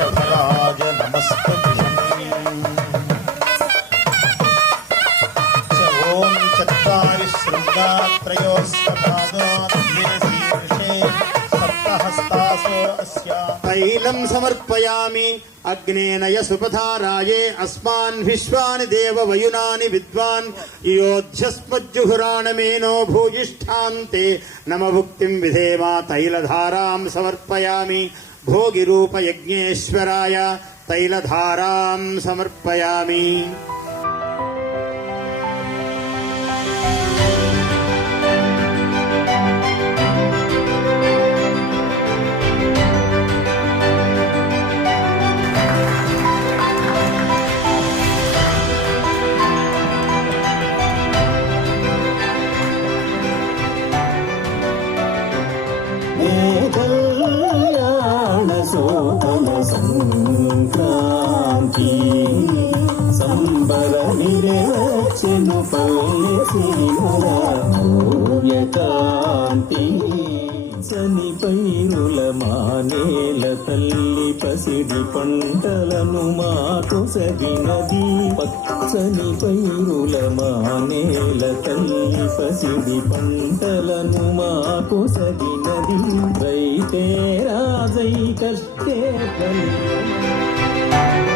शंकराय नमस्तभ्यम् ॐ चत्वारि शृङ्गात्रयोस्तपादोर्षे सप्तहस्तासो अस्य तैलम् समर्पयामि अग्नेनय सुपधाराये अस्मान् विश्वानि देववयुनानि विद्वान् योध्यस्मज्जुहुराणमेनो भूयिष्ठान्ते नमभुक्तिम् विधेमा तैलधाराम् समर्पयामि తైలధారాం సమర్పయామి. కళ్యాణ సంక్రాంతి సంబర నిరచెను పల్లెకాంతి చని పైరుల మానేల తల్లి పసిడి పంటలను మాకు సగినది పచ్చని పైరుల మానేల తల్లి పసిడి పంటలను మాకు సగినది రైతే రాజై కష్టే ఫలి Thank you.